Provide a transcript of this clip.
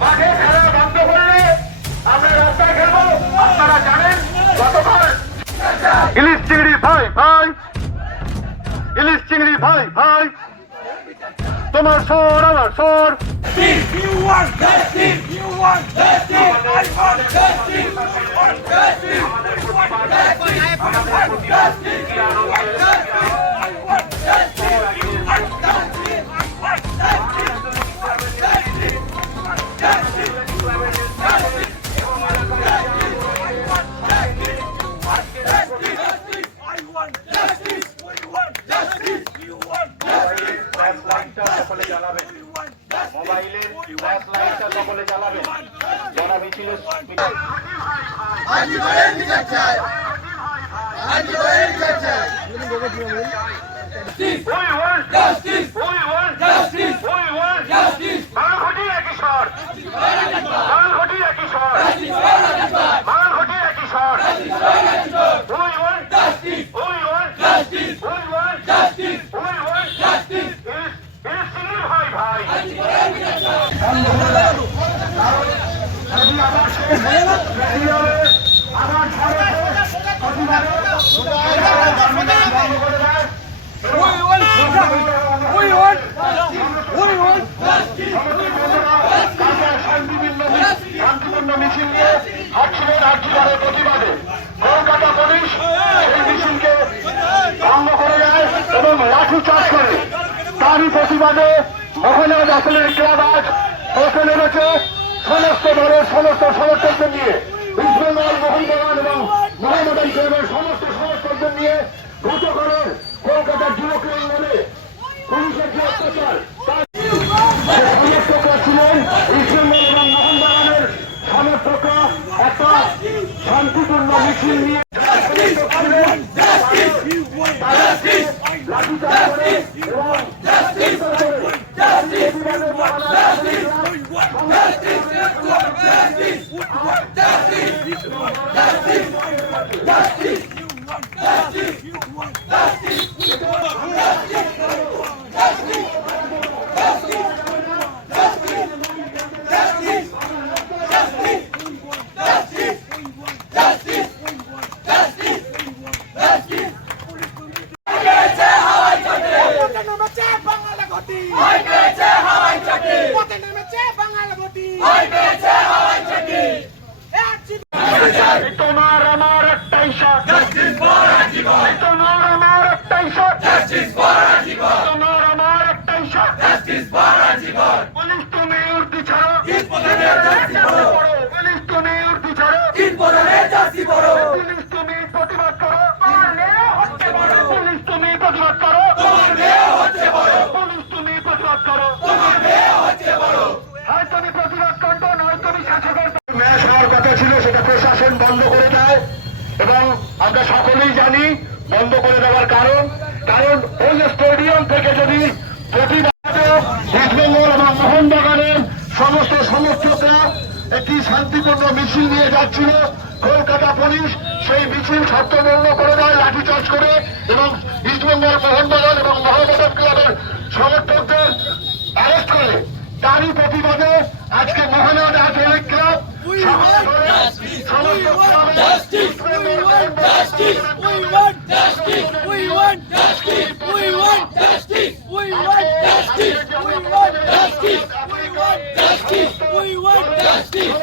মাঠে খেলা বন্ধ করলে আমরা রাস্তায় খেলবো। আপনারা জানেন গতকাল ইলিশ চিংড়ি ভাই ভাই, ইলিশ চিংড়ি ভাই ভাই, তোমার সর আমার সর। You want justice! You want justice! I want justice! I want justice! I want justice! I want justice! I want justice! I want justice! You want justice! I want justice! মোবাইলের ফ্ল্যাশ লাইটটা সকলে জ্বালাবে। যারা মিছিলে শান্তিপূর্ণ মিছিল নিয়ে হাঁটছিলেন আর্যিকরের প্রতিবাদে। Kolkata police সেই মিছিলকে ভঙ্গ করে যায় এবং লাঠিচার্জ করে। তারই প্রতিবাদে মোহনবাগান আসলের ক্লাব আজ পথে নেমেছে সমস্ত দলের সমস্ত সমর্থকদের নিয়ে। ইস্টবেঙ্গল, মোহনবাগান এবং মোহামেডান ক্লাবের সমস্ত সমর্থকদের নিয়ে গতকালের কলকাতার যুবকের নামে পুলিশের যে অত্যাচার তার সমর্থকরা ছিলেন ইস্টবেঙ্গল এবং মোহনবাগানের সমর্থকরা একটা শান্তিপূর্ণ মিছিল নিয়ে তোমার আমার একটাই শট, তোমার আমার একটাই শট, তোমার আমার একটাই শট। পুলিশ তুমি উর্দি ছাড়ো, পুলিশ তুমি উর্দি ছাড়ো, পুলিশ তুমি প্রতিবাদ করো, পুলিশ তুমি প্রতিবাদ করো, পুলিশ তুমি প্রতিবাদ করো। হয় তুমি প্রতিবাদ করবো, নয় তুমি শাসকের ম্যাচ হওয়ার কথা ছিল, সেটা প্রশাসন বন্ধ করে দেয় এবং আমরা সকলেই জানি বন্ধ করে দেওয়ার কারণ ওই স্টেডিয়াম থেকে যদি প্রতিবাদে ইস্টবেঙ্গল এবং মোহনবাগানের সমস্ত সমর্থকরা একটি শান্তিপূর্ণ মিছিল নিয়ে যাচ্ছিল, কলকাতা পুলিশ সেই মিছিল ছত্রভঙ্গ করে দেয় লাঠিচার্জ করে এবং ইস্টবেঙ্গল, মোহনবাগান এবং মোহামেডান ক্লাবের সমর্থকদের অ্যারেস্ট করে। তারই প্রতিবাদে আজকে Mohun Bagan athletic club We want justice!